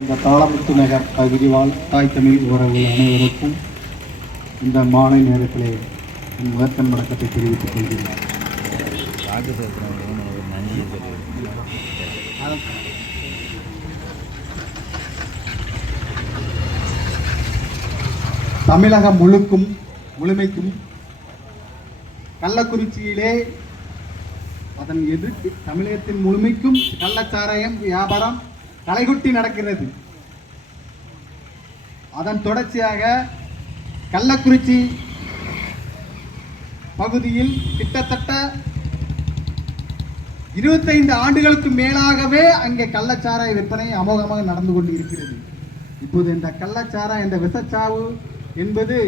இந்த தாளமுத்து நகர் பகுதி வாழ் தாய் தமிழ் உறவுகள் அனைவருக்கும் இந்த மாலை நேரத்திலே என் முதற்கண் வணக்கத்தை தெரிவித்துக் கொள்கிறேன். தமிழகம் முழுக்கும் முழுமைக்கும் கள்ளக்குறிச்சியிலே அதன் எதிர்ப்பு தமிழகத்தின் முழுமைக்கும் கள்ளச்சாராயம் வியாபாரம் தலைகுட்டி நடக்கிறது. அதன் தொடர்ச்சியாக கள்ளக்குறிச்சி பகுதியில் கிட்டத்தட்ட இருபத்தைந்து ஆண்டுகளுக்கு மேலாகவே அங்கே கள்ளச்சாராய விற்பனை அமோகமாக நடந்து கொண்டு இருக்கிறது இப்போது இந்த கள்ளச்சாராய இந்த விஷச்சாவு என்பது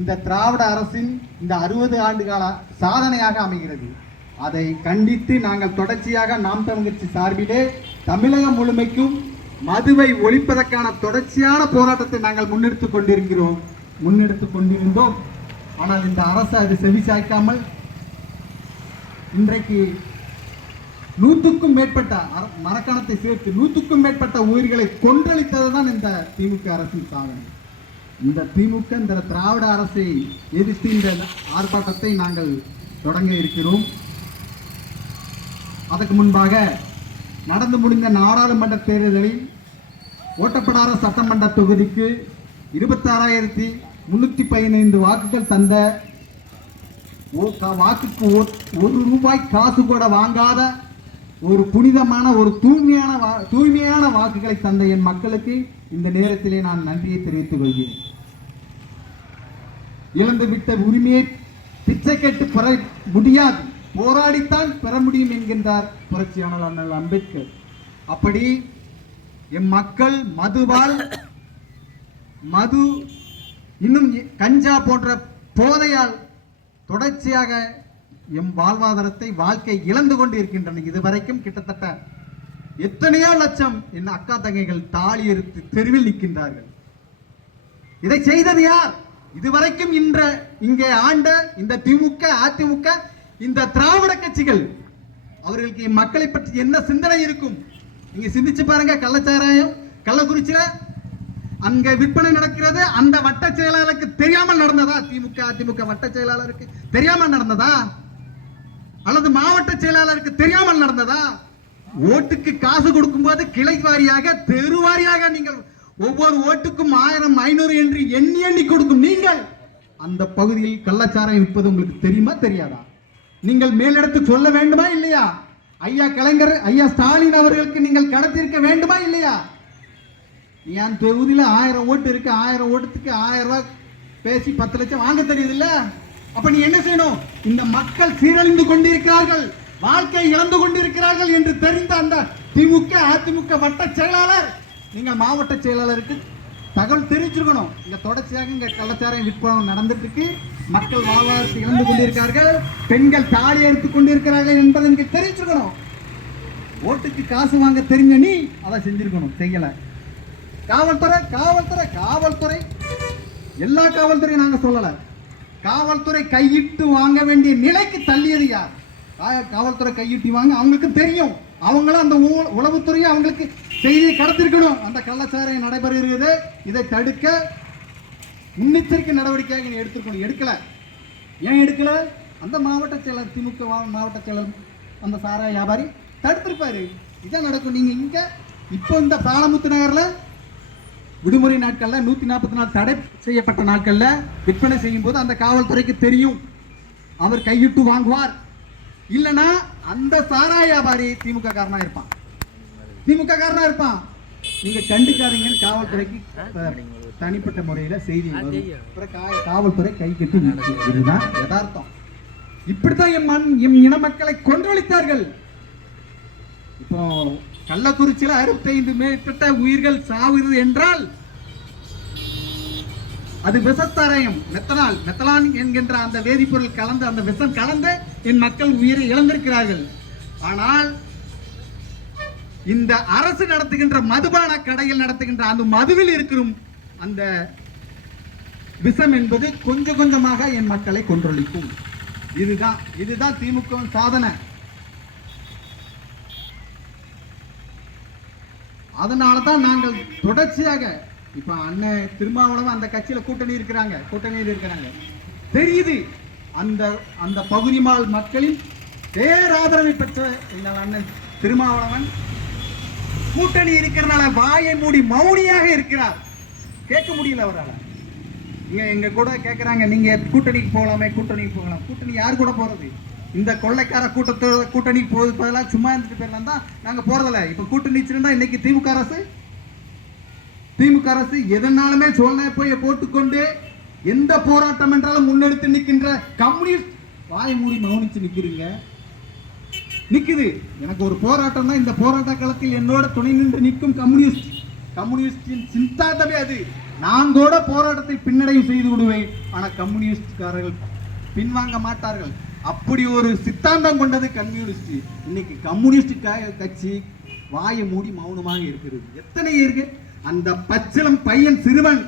இந்த திராவிட அரசின் இந்த அறுபது ஆண்டு கால சாதனையாக அமைகிறது. அதை கண்டித்து நாங்கள் தொடர்ச்சியாக நாம் தமிழ்ச்சி சார்பிலே தமிழகம் முழுமைக்கும் மதுவை ஒழிப்பதற்கான தொடர்ச்சியான போராட்டத்தை நாங்கள் முன்னெடுத்து கொண்டிருக்கிறோம் முன்னெடுத்து கொண்டிருந்தோம். ஆனால் இந்த அரசு அது செவி சாய்க்காமல் இன்றைக்கு நூற்றுக்கும் மேற்பட்ட மரக்கணத்தை சேர்த்து நூற்றுக்கும் மேற்பட்ட உயிர்களை கொன்றளித்தது தான் இந்த திமுக அரசின் சாதனை. இந்த திமுக இந்த திராவிட அரசை எதிர்த்து இந்த ஆர்ப்பாட்டத்தை நாங்கள் தொடங்க இருக்கிறோம். அதற்கு முன்பாக நடந்து முடிந்த நாடாளுமன்ற தேர்தலில் ஓட்டப்படாத சட்டமன்ற தொகுதிக்கு இருபத்தாறாயிரத்தி முன்னூற்றி பதினைந்து வாக்குகள் தந்த ஓ- வாக்குக்கு ஒரு- ஒரு ரூபாய் காசு கூட வாங்காத ஒரு புனிதமான ஒரு தூய்மையான வா- தூய்மையான வாக்குகளை தந்த என் மக்களுக்கு இந்த நேரத்திலே நான் நன்றியை தெரிவித்துக் கொள்கிறேன். இழந்துவிட்ட உரிமையை பிச்சை கேட்டு பெற முடியாது. போராடித்தான் பெற முடியும் என்கின்றார் புரட்சியாளர் அண்ணல் அம்பேத்கர். அப்படி எம் மக்கள் மதுவால் மது இன்னும் கஞ்சா போன்ற போதையால் தொடர்ச்சியாக எம் வாழ்வாதாரத்தை வாழ்க்கை இழந்து கொண்டு இருக்கின்றன இதுவரைக்கும் கிட்டத்தட்ட எத்தனையோ லட்சம் என் அக்கா தங்கைகள் தாலி எடுத்து தெருவில் நிற்கின்றார்கள். இதை செய்தது யார்? இதுவரைக்கும் இன்ற இங்கே ஆண்ட இந்த திமுக அதிமுக இந்த திராவிட கட்சிகள் அவர்களுக்கு மக்களை பற்றி என்ன சிந்தனை இருக்கும்? நீங்க சிந்திச்சு பாருங்க கள்ளச்சாராயம் கள்ளக்குறிச்சியில அங்க விற்பனை நடக்கிறது அந்த வட்ட செயலாளருக்கு தெரியாமல் நடந்ததா? திமுக அதிமுக வட்ட செயலாளருக்கு தெரியாமல் நடந்ததா? அல்லது மாவட்ட செயலாளருக்கு தெரியாமல் நடந்ததா? ஓட்டுக்கு காசு கொடுக்கும்போது கிளை வாரியாக தெரு வாரியாக நீங்கள் ஒவ்வொரு ஓட்டுக்கும் ஆயிரம் ஐநூறு என்று எண்ணி எண்ணி கொடுக்கும் நீங்கள் அந்த பகுதியில் கள்ளச்சாராயம் விற்பது உங்களுக்கு தெரியுமா தெரியாதா? நீங்கள் மேலிடத்து சொல்ல வேண்டுமா இல்லையா? ஐயா கலைஞர் ஐயா ஸ்டாலின் அவர்களுக்கு நீங்கள் கடத்திருக்க வேண்டுமா இல்லையா? என் தொகுதியில் ஆயிரம் ஓட்டு இருக்கு ஆயிரம் ஓட்டுக்கு ஆயிரம் ரூபாய் பேசி பத்து லட்சம் வாங்க தெரியுதுல்ல? அப்ப நீ என்ன செய்யணும்? இந்த மக்கள் சீரழிந்து கொண்டிருக்கிறார்கள் வாழ்க்கையை இழந்து கொண்டிருக்கிறார்கள் என்று தெரிந்த அந்த திமுக அதிமுக வட்ட செயலாளர். நீங்கள் மாவட்ட செயலாளருக்கு தகவல் தெரிவிச்சிருக்கணும். இந்த தொடர்ச்சியாக இங்க கள்ளச்சாரம் விற்பனை நடந்துட்டு இருக்கு. மக்கள் வாழ்வாதாரத்தை இழந்து கொண்டிருக்கிறார்கள். பெண்கள் தாலி எடுத்துக் கொண்டிருக்கிறார்கள் என்பதை எனக்கு தெரிஞ்சுக்கணும். ஓட்டுக்கு காசு வாங்க தெரிஞ்ச நீ அதை செஞ்சிருக்கணும். செய்யலை. காவல்துறை காவல்துறை காவல்துறை. எல்லா காவல்துறையும் நாங்கள் சொல்லல. காவல்துறை கையிட்டு வாங்க வேண்டிய நிலைக்கு தள்ளியது யார்? கா- காவல்துறை கையிட்டு வாங்க அவங்களுக்கு தெரியும். அவங்களும் அந்த உளவுத்துறையை அவங்களுக்கு செய்தியை கடத்திருக்கணும். அந்த கள்ளச்சாரை நடைபெறுகிறது. இதை தடுக்க முன்னெச்சரிக்கை நடவடிக்கையாக நீ எடுத்துருக்கணும். எடுக்கலை. ஏன் எடுக்கலை? அந்த மாவட்ட செயலர் திமுக மாவட்ட செயலர் அந்த சாராய வியாபாரி தடுத்திருப்பாரு. இதான் நடக்கும். நீங்கள் இங்கே இப்போ இந்த பாலமுத்து நகரில் விடுமுறை நாட்களில் நூற்றி நாற்பத்தி நாலு தடை செய்யப்பட்ட நாட்களில் விற்பனை செய்யும் போது அந்த காவல்துறைக்கு தெரியும். அவர் கையிட்டு வாங்குவார். இல்லைன்னா அந்த சாராய வியாபாரி திமுக காரனாக இருப்பான். திமுக காரனாக இருப்பான். நீங்க கண்டுக்காதீங்கன்னு காவல்துறைக்கு தனிப்பட்ட முறையில செய்தி வரும். காவல்துறை கை கட்டி. இதுதான் யதார்த்தம். இப்படித்தான் எம் மண் எம் இன மக்களை கொன்றொழித்தார்கள். இப்போ கள்ளக்குறிச்சியில அறுபத்தைந்து மேற்பட்ட உயிர்கள் சாவுகிறது என்றால் அது விஷத்தாராயம் மெத்தனால் மெத்தலான் என்கின்ற அந்த வேதிப்பொருள் கலந்து அந்த விஷம் கலந்து என் மக்கள் உயிரை இழந்திருக்கிறார்கள். ஆனால் இந்த அரசு நடத்துகின்ற மதுபான கடையில் நடத்துகின்ற அந்த மதுவில் இருக்கிற அந்த விஷம் என்பது கொஞ்சம் கொஞ்சமாக என் மக்களை கொன்றொழிக்கும். இதுதான் இதுதான் திமுக சாதனை. அதனால தான் நாங்கள் தொடர்ச்சியாக இப்ப அண்ணன் திருமாவளவன் அந்த கட்சியில கூட்டணி இருக்கிறாங்க கூட்டணியில் இருக்கிறாங்க. தெரியுது அந்த அந்த பகுதிமால் மக்களின் பேராதரவை பெற்ற எங்கள் அண்ணன் திருமாவளவன் கூட்டணி இருக்கிறனால வாயை மூடி மௌனியாக இருக்கிறார். கேட்க முடியல அவரால். நீங்க எங்க கூட கேட்குறாங்க நீங்க கூட்டணிக்கு போகலாமே கூட்டணிக்கு போகலாம். கூட்டணி யார் கூட போறது? இந்த கொள்ளைக்கார கூட்டத்தோட கூட்டணிக்கு போறது பதிலாக சும்மா இருந்துட்டு போயிடலாம் தான் நாங்கள் போகிறதில்ல இப்போ கூட்டணி வச்சுருந்தா இன்னைக்கு திமுக அரசு? திமுக அரசு எதனாலுமே சோழனை போய் போட்டுக்கொண்டு எந்த போராட்டம் என்றாலும் முன்னெடுத்து நிற்கின்ற கம்யூனிஸ்ட் வாய் மூடி மௌனிச்சு நிற்கிறீங்க நிற்குது எனக்கு ஒரு போராட்டம் தான் இந்த போராட்ட காலத்தில் என்னோட துணை நின்று நிற்கும் கம்யூனிஸ்ட். கம்யூனிஸ்டின் சிந்தாந்தமே அது. நான் கூட போராட்டத்தை பின்னடைவு செய்து விடுவேன். ஆனால் கம்யூனிஸ்ட்காரர்கள் பின்வாங்க மாட்டார்கள். அப்படி ஒரு சித்தாந்தம் கொண்டது கம்யூனிஸ்ட். இன்னைக்கு கம்யூனிஸ்ட் கட்சி வாயை மூடி மௌனமாக இருக்கிறது. எத்தனை இருக்கு அந்த பச்சிலம் பையன் சிறுவன்.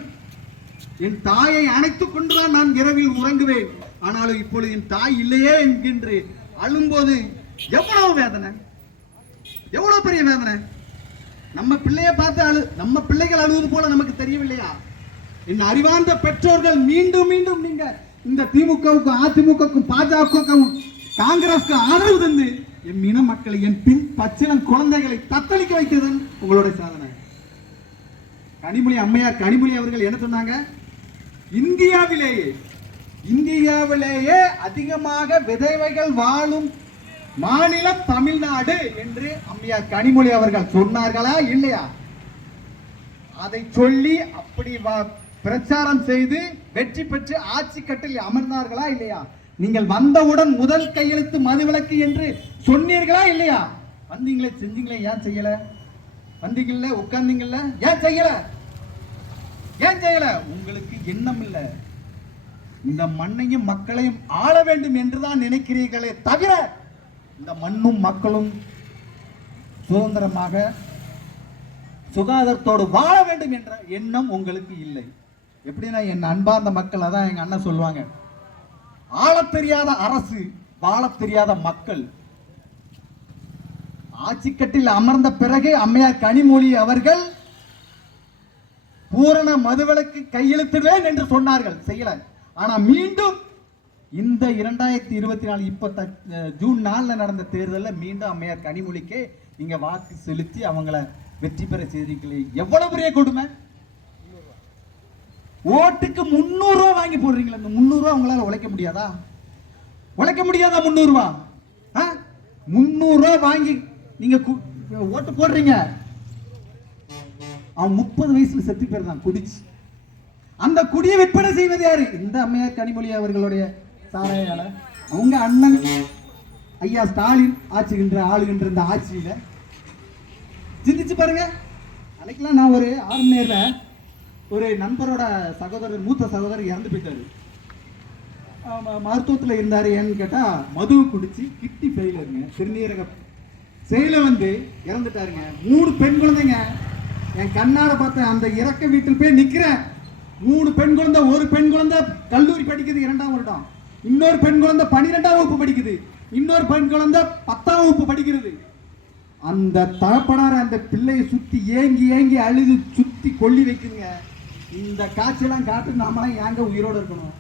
என் தாயை அணைத்துக் கொண்டுதான் நான் இரவில் உறங்குவேன். ஆனாலும் இப்பொழுது என் தாய் இல்லையே என்கின்ற அழும்போது எவ்வளவு வேதனை? எவ்வளவு பெரிய வேதனை? நம்ம பிள்ளைய பார்த்து அழு நம்ம பிள்ளைகள் அழுவது போல நமக்கு தெரியவில்லையா? என் அறிவார்ந்த பெற்றோர்கள் மீண்டும் மீண்டும் நீங்க இந்த திமுகவுக்கும் அதிமுகவுக்கும் பாஜகவுக்கும் காங்கிரஸ்க்கு ஆதரவு தந்து என் இன மக்களை என் பின் பச்சினம் குழந்தைகளை தத்தளிக்க வைக்கிறது உங்களுடைய சாதனை. கனிமொழி அம்மையார் கனிமொழி அவர்கள் என்ன சொன்னாங்க? இந்தியாவிலேயே இந்தியாவிலேயே அதிகமாக விதவைகள் வாழும் மாநிலம் தமிழ்நாடு என்று அம்மையார் கனிமொழி அவர்கள் சொன்னார்களா இல்லையா? அதை சொல்லி அப்படி பிரச்சாரம் செய்து வெற்றி பெற்று ஆட்சி கட்டில் அமர்ந்தார்களா இல்லையா? நீங்கள் வந்தவுடன் முதல் கையெழுத்து மதுவிலக்கு என்று சொன்னீர்களா இல்லையா? வந்தீங்களே செஞ்சீங்களே ஏன் செய்யல? வந்தீங்கல்ல உட்கார்ந்தீங்கல்ல? ஏன் செய்யல? ஏன் செய்யல? உங்களுக்கு எண்ணம் இல்ல. இந்த மண்ணையும் மக்களையும் ஆள வேண்டும் என்றுதான் நினைக்கிறீர்களே தவிர இந்த மண்ணும் மக்களும் சுதந்திரமாக சுகாதாரத்தோடு வாழ வேண்டும் என்ற எண்ணம் உங்களுக்கு இல்லை. எப்படின்னா என் அன்பார்ந்த மக்கள் அதான் எங்க அண்ணன் சொல்லுவாங்க. ஆள தெரியாத அரசு வாழ தெரியாத மக்கள். ஆட்சிக்கட்டில் அமர்ந்த பிறகு அம்மையார் கனிமொழி அவர்கள் பூரண மதுவிலக்கு கையெழுத்திடுவேன் என்று சொன்னார்கள். செய்யல. ஆனா மீண்டும் இந்த இரண்டாயிரத்தி இருபத்தி நாலு இப்போ த- ஜூன் நாலில் நடந்த தேர்தலில் மீண்டும் அம்மையார் கனிமொழிக்கே நீங்கள் வாக்கு செலுத்தி அவங்கள வெற்றி பெற செய்திருக்கீங்களே எவ்வளவு பெரிய கொடுமை? ஓட்டுக்கு முந்நூறுரூவா வாங்கி போடுறீங்களா இந்த முந்நூறுரூவா அவங்களால உழைக்க முடியாதா? உழைக்க முடியாதா முந்நூறுரூவா ஆ? முந்நூறுரூவா வாங்கி நீங்கள் கு- ஓட்டு போடுறீங்க. அவன் முப்பது வயசுல செத்து போயிருந்தான் குடிச்சு. அந்த குடியை விற்பனை செய்வது யாரு? இந்த அம்மையார் கனிமொழி அவர்களுடைய சாராயால அவங்க அண்ணன் ஐயா ஸ்டாலின் ஆட்சிகின்ற ஆளுகின்ற இந்த ஆட்சியில. சிந்திச்சு பாருங்க. அன்னைக்கெல்லாம் நான் ஒரு ஆறு நேரில் ஒரு நண்பரோட சகோதரர் மூத்த சகோதரர் இறந்து போயிட்டாரு. மருத்துவத்தில் மருத்துவத்துல ஏன்னு கேட்டால் மது குடிச்சு கிட்டி ஃபெயிலருங்க சிறுநீரக செயல வந்து இறந்துட்டாருங்க. மூணு பெண் குழந்தைங்க. என் கண்ணார பார்த்தேன் அந்த இறக்க வீட்டில் போய் நிற்கிறேன் மூணு பெண் குழந்தை ஒரு பெண் குழந்தை கல்லூரி படிக்கிறது இரண்டாம் வருடம். இன்னொரு பெண் குழந்தை பன்னிரெண்டாம் வகுப்பு படிக்குது. இன்னொரு பெண் குழந்தை பத்தாம் வகுப்பு படிக்கிறது. அந்த தகப்பனார் அந்த பிள்ளையை சுத்தி ஏங்கி ஏங்கி அழுது சுத்தி கொல்லி வைக்குதுங்க இந்த காட்சியெல்லாம் காட்டு நாமெல்லாம் ஏங்க உயிரோட இருக்கணும்.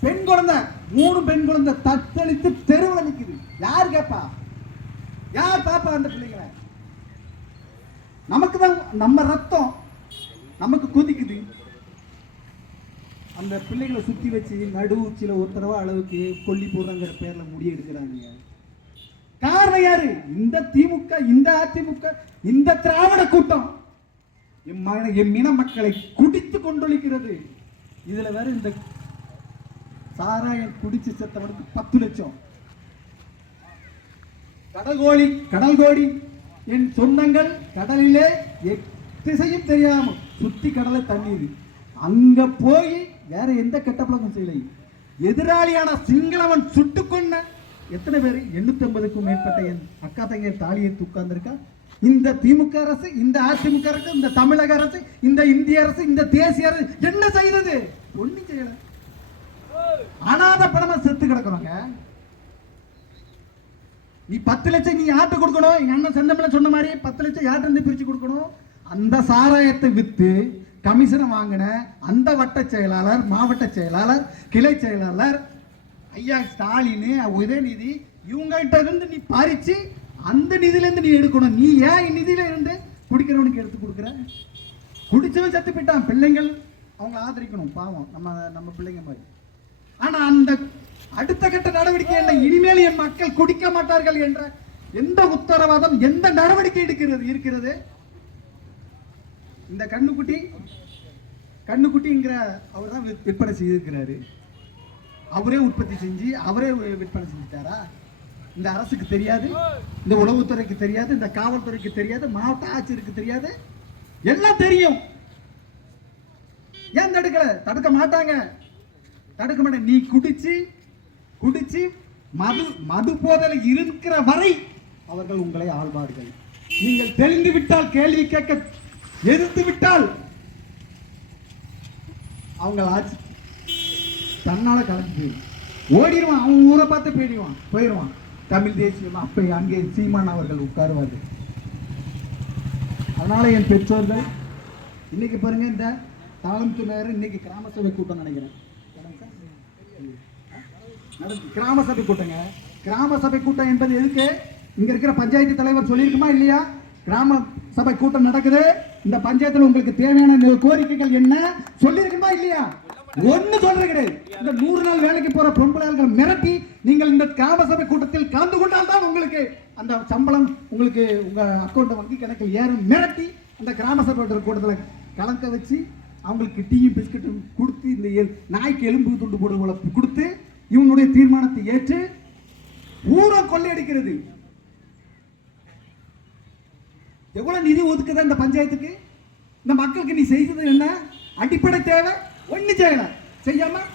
பெண் குழந்தை மூணு பெண் குழந்தை தத்தளித்து தெருவில் நிக்குது. யார் கேட்பா யார் பாப்பா அந்த பிள்ளைங்களை? நமக்கு தான் நம்ம ரத்தம் நமக்கு கொதிக்குது. அந்த பிள்ளைகளை சுத்தி வச்சு நடு உச்சியில் ஒரு தடவை அளவுக்கு கொல்லி போடுறாங்கிற பேர்ல முடிய எடுக்கிறாங்க. காரணம் யாரு? இந்த திமுக இந்த அதிமுக இந்த திராவிட கூட்டம். எம் ம- எம் இன மக்களை குடித்து கொண்டொழிக்கிறது. இதுல வேற இந்த சாராயம் குடிச்சு செத்தவனுக்கு பத்து லட்சம். கடல்கோழி கடல்கோடி என் சொந்தங்கள் கடலிலே திசையும் தெரியாம சுத்தி கடலை தண்ணீர். அங்க போய் வேற எந்த கெட்ட பழக்கம் செய்யலை. எதிராளியான சிங்களவன் சுட்டு கொண்ட எத்தனை பேர்? எண்ணூத்தி ஐம்பதுக்கும் மேற்பட்ட என் அக்கா தங்க தாலியை உட்கார்ந்துருக்கா? இந்த திமுக அரசு இந்த அதிமுக அரசு இந்த தமிழக அரசு இந்த இந்திய அரசு இந்த தேசிய அரசு என்ன செய்யறது ஒன்றும் செய்யல. அனாத பணமா செத்து கிடக்குறாங்க. நீ பத்து லட்சம் நீ யார்கிட்ட கொடுக்கணும்? எங்க அண்ணன் செந்தமிழ சொன்ன மாதிரி பத்து லட்சம் யார்கிட்ட இருந்து பிரிச்சு கொடுக்கணும்? அந்த சாராயத்தை வித்து கமிஷனை வாங்கின அந்த வட்ட செயலாளர் மாவட்ட செயலாளர் கிளை செயலாளர் ஐயா ஸ்டாலின் உதயநிதி இவங்கள்ட்ட இருந்து நீ பறிச்சு அந்த நிதியிலேருந்து நீ எடுக்கணும். நீ ஏன் நிதியில இருந்து குடிக்கிறவனுக்கு எடுத்து கொடுக்குற? குடிச்சவன் செத்து போயிட்டான். பிள்ளைங்கள் அவங்க ஆதரிக்கணும். பாவம். நம்ம நம்ம பிள்ளைங்க மாதிரி. ஆனா அந்த அடுத்த கட்ட நடவடிக்கை என்ன? இனிமேல் என் மக்கள் குடிக்க மாட்டார்கள் என்ற எந்த உத்தரவாதம் எந்த நடவடிக்கை எடுக்கிறது இருக்கிறது? இந்த கண்ணுக்குட்டி கண்ணுக்குட்டிங்கிற அவர் தான் விற்பனை செய்திருக்கிறாரு. அவரே உற்பத்தி செஞ்சு அவரே விற்பனை செஞ்சுட்டாரா? இந்த அரசுக்கு தெரியாது இந்த உளவுத்துறைக்கு தெரியாது இந்த காவல்துறைக்கு தெரியாது மாவட்ட ஆட்சியருக்கு தெரியாது. எல்லாம் தெரியும். ஏன் தடுக்கல? தடுக்க மாட்டாங்க. தடுக்க மாட்டேன். நீ குடிச்சு குடிச்சு மது மது போதல இருக்கிற வரை அவர்கள் உங்களை ஆழ்வார்கள் நீங்கள் தெரிந்து விட்டால் கேள்வி கேட்க எதிர்த்து விட்டால் அவங்க ஆட்சி தன்னால கலந்து போயிடும். ஓடிடுவான் அவன் ஊரை பார்த்து போயிடுவான் போயிடுவான். தமிழ் தேசியம் அப்போ அங்கே சீமான் அவர்கள் உட்காருவார்கள் அதனால என் பெற்றோர்கள் இன்னைக்கு பாருங்க இந்த தாளம் நகர் இன்னைக்கு கிராம சபை கூட்டம் நினைக்கிறேன். நடந்து கிராம சபை கூட்டங்க. கிராம சபை கூட்டம் என்பது எதுக்கு? இங்க இருக்கிற பஞ்சாயத்து தலைவர் சொல்லியிருக்குமா இல்லையா? கிராம சபை கூட்டம் நடக்குது. இந்த பஞ்சாயத்துல உங்களுக்கு தேவையான கோரிக்கைகள் என்ன? சொல்லியிருக்குமா இல்லையா? ஒண்ணு சொல்றது கிடையாது. இந்த நூறு நாள் வேலைக்கு போற பொம்பளையாள்கள் மிரட்டி நீங்கள் இந்த கிராம சபை கூட்டத்தில் கலந்து கொண்டால் தான் உங்களுக்கு அந்த சம்பளம் உங்களுக்கு உங்க அக்கௌண்ட் வங்கி கணக்கில் ஏறும். மிரட்டி அந்த கிராம சபை கூட்டத்தில் கலக்க வச்சு அவங்களுக்கு டீயும் பிஸ்கட்டும் கொடுத்து இந்த எல்- நாய்க்கு எலும்பு துண்டு போடுவதை கொடுத்து இவனுடைய தீர்மானத்தை ஏற்று ஊரை கொள்ளையடிக்கிறது. எவ்வளோ நிதி ஒதுக்குது இந்த பஞ்சாயத்துக்கு? இந்த மக்களுக்கு நீ செய்தது என்ன? அடிப்படை தேவை? ஒண்ணு செய்யலை. செய்யாமல்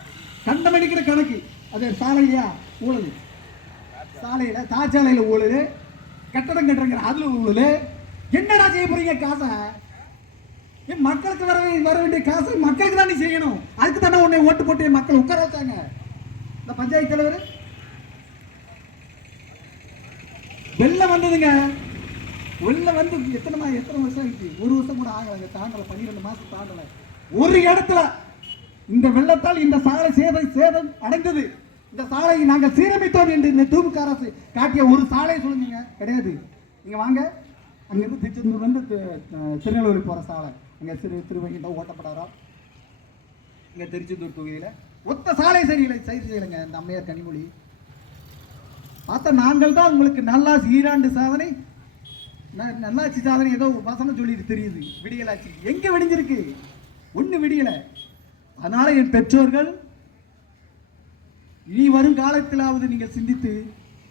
கண்டமடிக்கிற கணக்கு. அது சாலையிலையா ஊழல். சாலையில் தாச்சாலையில் ஊழல். கட்டடம் கட்டுறங்கிற அதில் ஊழல். என்னடா செய்ய போறீங்க காசை? ஏன் மக்களுக்கு வர வர வேண்டிய காசை மக்களுக்கு தான் நீ செய்யணும். அதுக்கு தானே உன்னை ஓட்டு போட்டு மக்கள் உட்கார வச்சாங்க. இந்த பஞ்சாயத்து தலைவர்? வெள்ளம் வந்ததுங்க. வெள்ளம் வந்து எத்தனை மா எத்தனை வருஷம் ஆயிடுச்சு? ஒரு வருஷம் கூட ஆகலைங்க தாண்டலை பன்னிரெண்டு மாதம் தாண்டல. ஒரு இடத்துல இந்த வெள்ளத்தால் இந்த சாலை சேதம் சேதம் அடைந்தது. இந்த சாலையை நாங்கள் சீரமைத்தோம் என்று இந்த தூமுக அரசு காட்டிய ஒரு சாலையை சொல்லுங்க. கிடையாது. நீங்கள் வாங்க. அங்கேருந்து திருச்செந்தூர் வந்து திருநெல்வேலி போகிற சாலை. அங்கே திரு திருவங்கிட்ட ஓட்டப்படாரம் இங்கே திருச்செந்தூர் தொகுதியில். ஒத்த சாலை சரியில்லை. சரி செய்யலைங்க இந்த அம்மையார் கனிமொழி. பார்த்தா நாங்கள் தான் உங்களுக்கு நல்லா ஈராண்டு சாதனை நல்லாட்சி சாதனை ஏதோ வசனம் சொல்லிட்டு தெரியுது. விடியலாட்சி எங்க விடிஞ்சிருக்கு? ஒண்ணு விடியல. அதனால என் பெற்றோர்கள் இனி வரும் காலத்திலாவது நீங்கள் சிந்தித்து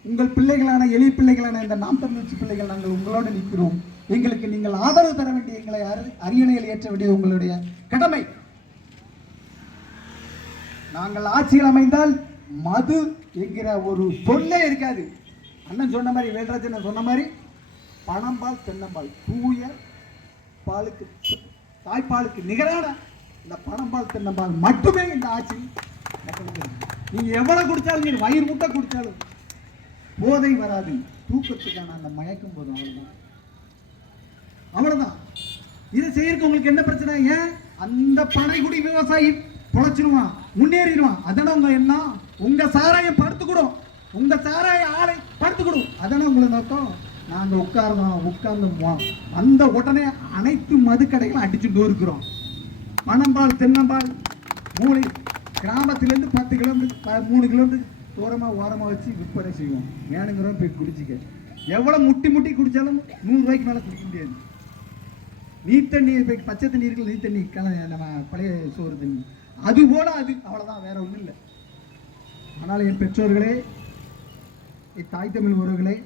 உங்கள் பிள்ளைகளான எளிய பிள்ளைகளான இந்த நாம் தமிழ்ச்சி பிள்ளைகள் நாங்கள் உங்களோடு நிற்கிறோம். எங்களுக்கு நீங்கள் ஆதரவு தர வேண்டிய எங்களை அரியணையில் ஏற்ற வேண்டிய உங்களுடைய கடமை. நாங்கள் ஆட்சியில் அமைந்தால் மது என்கிற ஒரு சொல்லே இருக்காது. அண்ணன் சொன்ன மாதிரி வேல்ராஜன் சொன்ன மாதிரி பணம்பால் தென்னம்பால் தூய பாலுக்கு தாய்ப்பாலுக்கு நிகரான இந்த பணம்பால் தென்னம்பால் மட்டுமே இந்த ஆட்சி மக்களுக்கு இருக்கு. நீங்க எவ்வளவு குடிச்சாலும் நீ வயிறு முட்டை குடித்தாலும் போதை வராது. தூக்கத்துக்கான அந்த மயக்கம் போதும் அவ்வளவுதான். அவ்வளவுதான். இதை செய்யறதுக்கு உங்களுக்கு என்ன பிரச்சனை? ஏன்? அந்த பனைகுடி விவசாயி பொழைச்சிருவான் முன்னேறிடுவான். அதானே உங்க என்ன? உங்க சாராயம் படுத்துக்கிடும். உங்க சாராய ஆலை படுத்துக்கிடும். அதானே உங்களை நோக்கம்? நாங்கள் உட்கார்ந்தோம் உட்கார்ந்தோம். வந்த அந்த உடனே அனைத்து மதுக்கடைகளும் அடிச்சுட்டு இருக்கிறோம் பணம்பால் தென்னம்பால் மூளை கிராமத்திலேருந்து பத்து கிலோமீட்டர் ப- மூணு கிலோமீட்டர் தூரமாக ஓரமாக வச்சு விற்பனை செய்வோம். வேணுங்கிறோம் போய் குடிச்சிக்க. எவ்வளோ முட்டி முட்டி குடித்தாலும் நூறுரூவாய்க்கு மேலே குடிக்க முடியாது. நீர் தண்ணி இப்போ பச்சை தண்ணி இருக்குது நீர் தண்ணி கல நம்ம பழைய சோறு தண்ணி. அது போல அது அவ்வளோதான் வேற ஒன்றும் இல்லை. ஆனால் என் பெற்றோர்களே என் தாய் தமிழ் உறவுகளே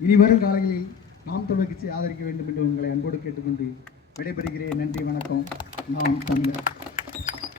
இனி வரும் காலங்களில் நாம் தமிழ் கட்சி ஆதரிக்க வேண்டும் என்று உங்களை அன்போடு கேட்டுக்கொண்டு விடைபெறுகிறேன். நன்றி வணக்கம். நாம் தமிழர்.